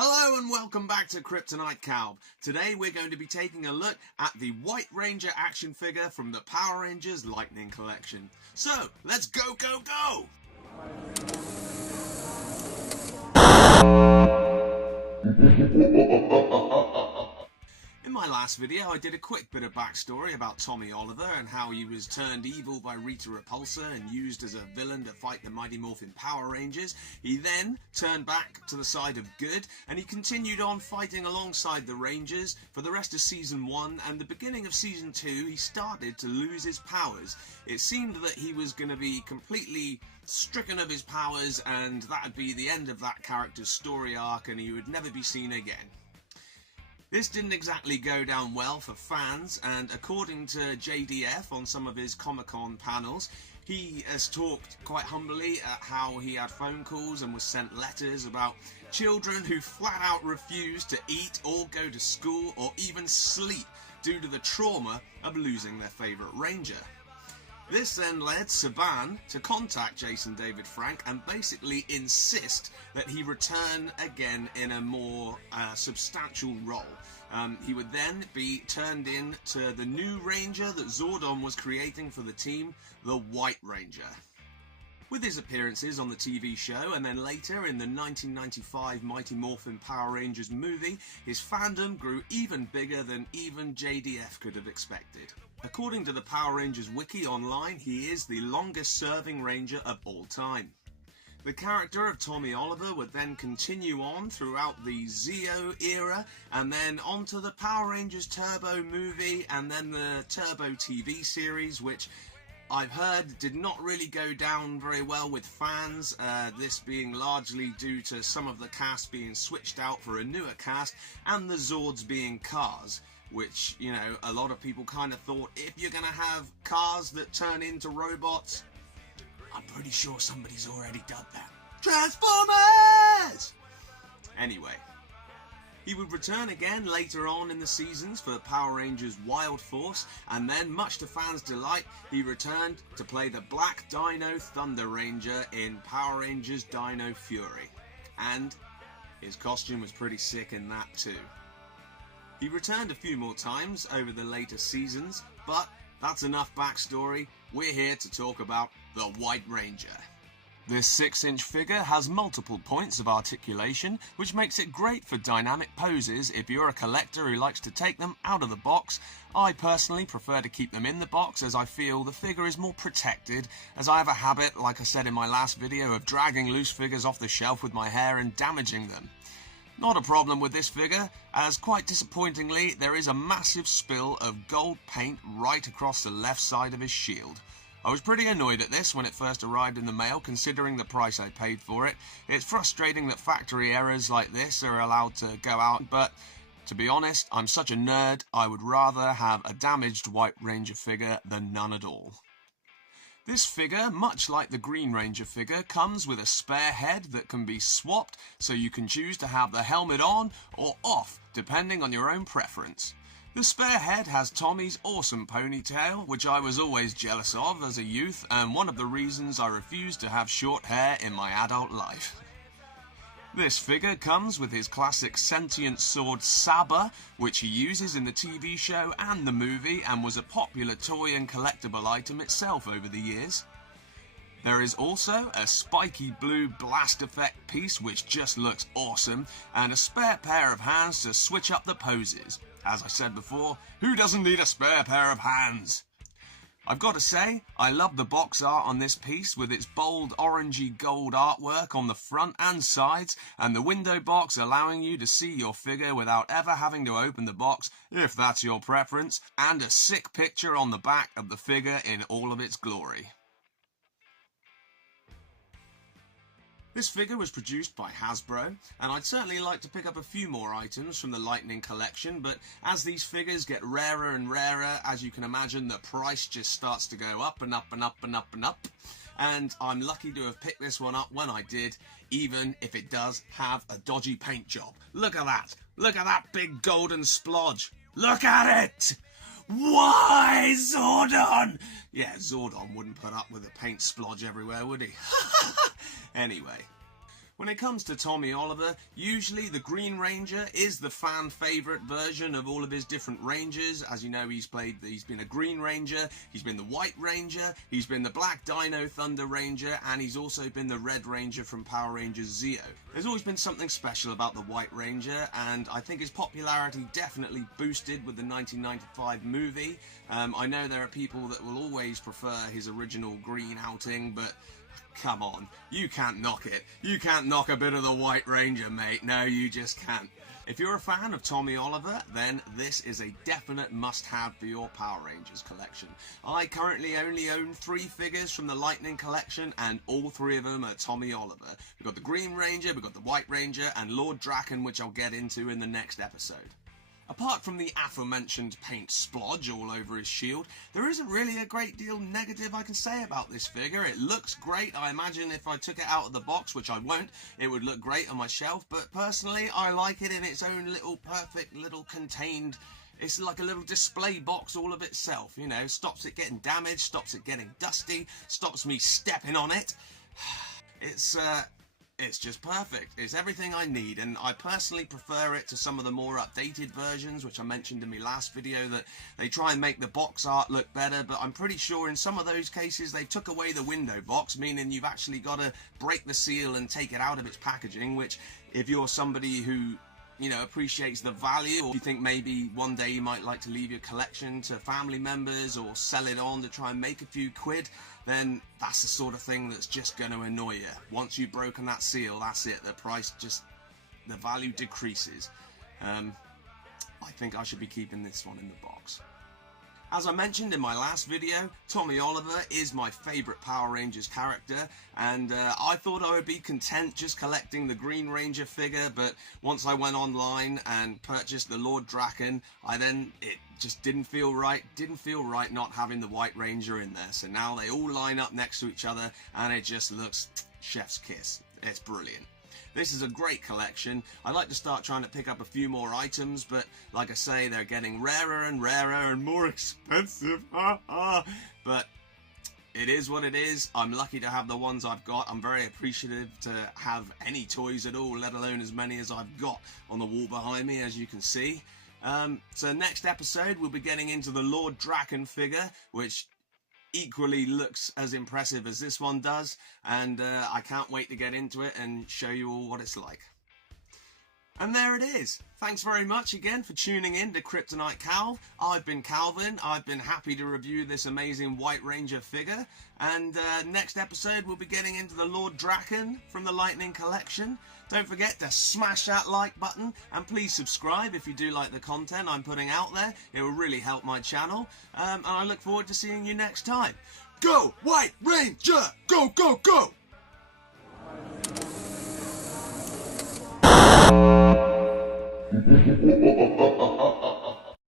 Hello and welcome back to Kryptonite-Calv. Today we're going to be taking a look at the White Ranger action figure from the Power Rangers Lightning Collection. So, let's go, go, go! In my last video, I did a quick bit of backstory about Tommy Oliver and how he was turned evil by Rita Repulsa and used as a villain to fight the Mighty Morphin Power Rangers. He then turned back to the side of good, and he continued on fighting alongside the Rangers for the rest of Season 1, and the beginning of Season 2, he started to lose his powers. It seemed that he was going to be completely stricken of his powers, and that would be the end of that character's story arc, and he would never be seen again. This didn't exactly go down well for fans, and according to JDF on some of his Comic-Con panels, he has talked quite humbly at how he had phone calls and was sent letters about children who flat out refused to eat or go to school or even sleep due to the trauma of losing their favourite Ranger. This then led Saban to contact Jason David Frank and basically insist that he return again in a more substantial role. He would then be turned in to the new Ranger that Zordon was creating for the team, the White Ranger. With his appearances on the TV show and then later in the 1995 Mighty Morphin Power Rangers movie, his fandom grew even bigger than even JDF could have expected. According to the Power Rangers wiki online, he is the longest serving Ranger of all time. The character of Tommy Oliver would then continue on throughout the Zeo era and then onto the Power Rangers Turbo movie and then the Turbo TV series, which I've heard did not really go down very well with fans, this being largely due to some of the cast being switched out for a newer cast and the Zords being cars. Which, you know, a lot of people kind of thought, if you're going to have cars that turn into robots, I'm pretty sure somebody's already done that. Transformers! Anyway, he would return again later on in the seasons for Power Rangers Wild Force, and then, much to fans' delight, he returned to play the Black Dino Thunder Ranger in Power Rangers Dino Fury. And his costume was pretty sick in that too. He returned a few more times over the later seasons, but that's enough backstory. We're here to talk about the White Ranger. This 6-inch figure has multiple points of articulation, which makes it great for dynamic poses if you're a collector who likes to take them out of the box. I personally prefer to keep them in the box as I feel the figure is more protected, as I have a habit, like I said in my last video, of dragging loose figures off the shelf with my hair and damaging them. Not a problem with this figure, as quite disappointingly there is a massive spill of gold paint right across the left side of his shield. I was pretty annoyed at this when it first arrived in the mail, considering the price I paid for it. It's frustrating that factory errors like this are allowed to go out, but to be honest, I'm such a nerd, I would rather have a damaged White Ranger figure than none at all. This figure, much like the Green Ranger figure, comes with a spare head that can be swapped, so you can choose to have the helmet on or off, depending on your own preference. The spare head has Tommy's awesome ponytail, which I was always jealous of as a youth, and one of the reasons I refused to have short hair in my adult life. This figure comes with his classic sentient sword Saber, which he uses in the TV show and the movie and was a popular toy and collectible item itself over the years. There is also a spiky blue blast effect piece which just looks awesome, and a spare pair of hands to switch up the poses. As I said before, who doesn't need a spare pair of hands? I've got to say, I love the box art on this piece with its bold orangey gold artwork on the front and sides, and the window box allowing you to see your figure without ever having to open the box, if that's your preference, and a sick picture on the back of the figure in all of its glory. This figure was produced by Hasbro, and I'd certainly like to pick up a few more items from the Lightning collection, but as these figures get rarer and rarer, as you can imagine, the price just starts to go up and up and up and up and up, and I'm lucky to have picked this one up when I did, even if it does have a dodgy paint job. Look at that! Look at that big golden splodge! Look at it! Why, Zordon? Yeah, Zordon wouldn't put up with a paint splodge everywhere, would he? Anyway, When it comes to Tommy Oliver, usually the Green Ranger is the fan favourite version of all of his different Rangers. As you know, he's been a Green Ranger, he's been the White Ranger, he's been the Black Dino Thunder Ranger, and he's also been the Red Ranger from Power Rangers Zeo. There's always been something special about the White Ranger, and I think his popularity definitely boosted with the 1995 movie. I know there are people that will always prefer his original green outing, but come on, you can't knock it. You can't knock a bit of the White Ranger, mate. No, you just can't. If you're a fan of Tommy Oliver, then this is a definite must-have for your Power Rangers collection. I currently only own 3 figures from the Lightning collection, and all 3 of them are Tommy Oliver. We've got the Green Ranger, we've got the White Ranger, and Lord Draken, which I'll get into in the next episode. Apart from the aforementioned paint splodge all over his shield, there isn't really a great deal negative I can say about this figure. It looks great. I imagine if I took it out of the box, which I won't, it would look great on my shelf, but personally I like it in its own little perfect little contained, it's like a little display box all of itself, you know, stops it getting damaged, stops it getting dusty, stops me stepping on it. It's just perfect. It's everything I need, and I personally prefer it to some of the more updated versions, which I mentioned in my last video, that they try and make the box art look better, but I'm pretty sure in some of those cases they took away the window box, meaning you've actually got to break the seal and take it out of its packaging, which if you're somebody who, you know, appreciates the value, or you think maybe one day you might like to leave your collection to family members or sell it on to try and make a few quid, then that's the sort of thing that's just going to annoy you. Once you've broken that seal, that's it. The value decreases. I think I should be keeping this one in the box. As I mentioned in my last video, Tommy Oliver is my favourite Power Rangers character, and I thought I would be content just collecting the Green Ranger figure, but once I went online and purchased the Lord Draken, it just didn't feel right not having the White Ranger in there. So now they all line up next to each other, and it just looks chef's kiss. It's brilliant. This is a great collection. I'd like to start trying to pick up a few more items, but like I say, they're getting rarer and rarer and more expensive. But it is what it is. I'm lucky to have the ones I've got. I'm very appreciative to have any toys at all, let alone as many as I've got on the wall behind me, as you can see. So next episode, we'll be getting into the Lord Draken figure, which equally looks as impressive as this one does, and I can't wait to get into it and show you all what it's like. And there it is. Thanks very much again for tuning in to Kryptonite-Calv. I've been Calvin. I've been happy to review this amazing White Ranger figure, and next episode we'll be getting into the Lord Draken from the Lightning collection. Don't forget to smash that like button, and please subscribe if you do like the content I'm putting out there. It will really help my channel, and I look forward to seeing you next time. Go White Ranger! Go, go, go!